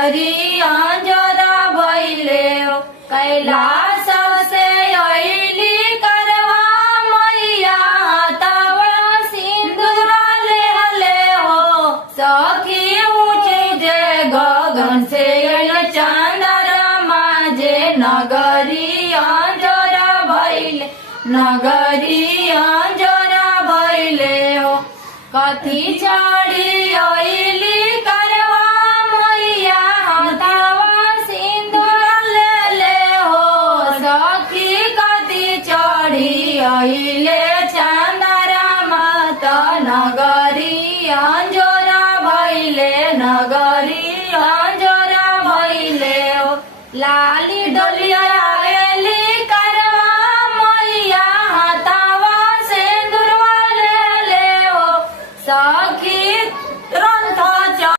नगरी अंजर भैले कैलाश से अइली करवा मैया तब सिंदूर लेहले हो सखी ऊंचे जे गगन से अइल चंद्रमा जे नगरी अंजर भैले नगरी अंजर भैले हो कथी चढ़ी अइली करवा मैया तवा सिंदूर लेले हो सखी कथी चढ़ी अइले चंद्रमा त नगरी अंजोर भैले नगरी अंजोर भैले हो लाली डोली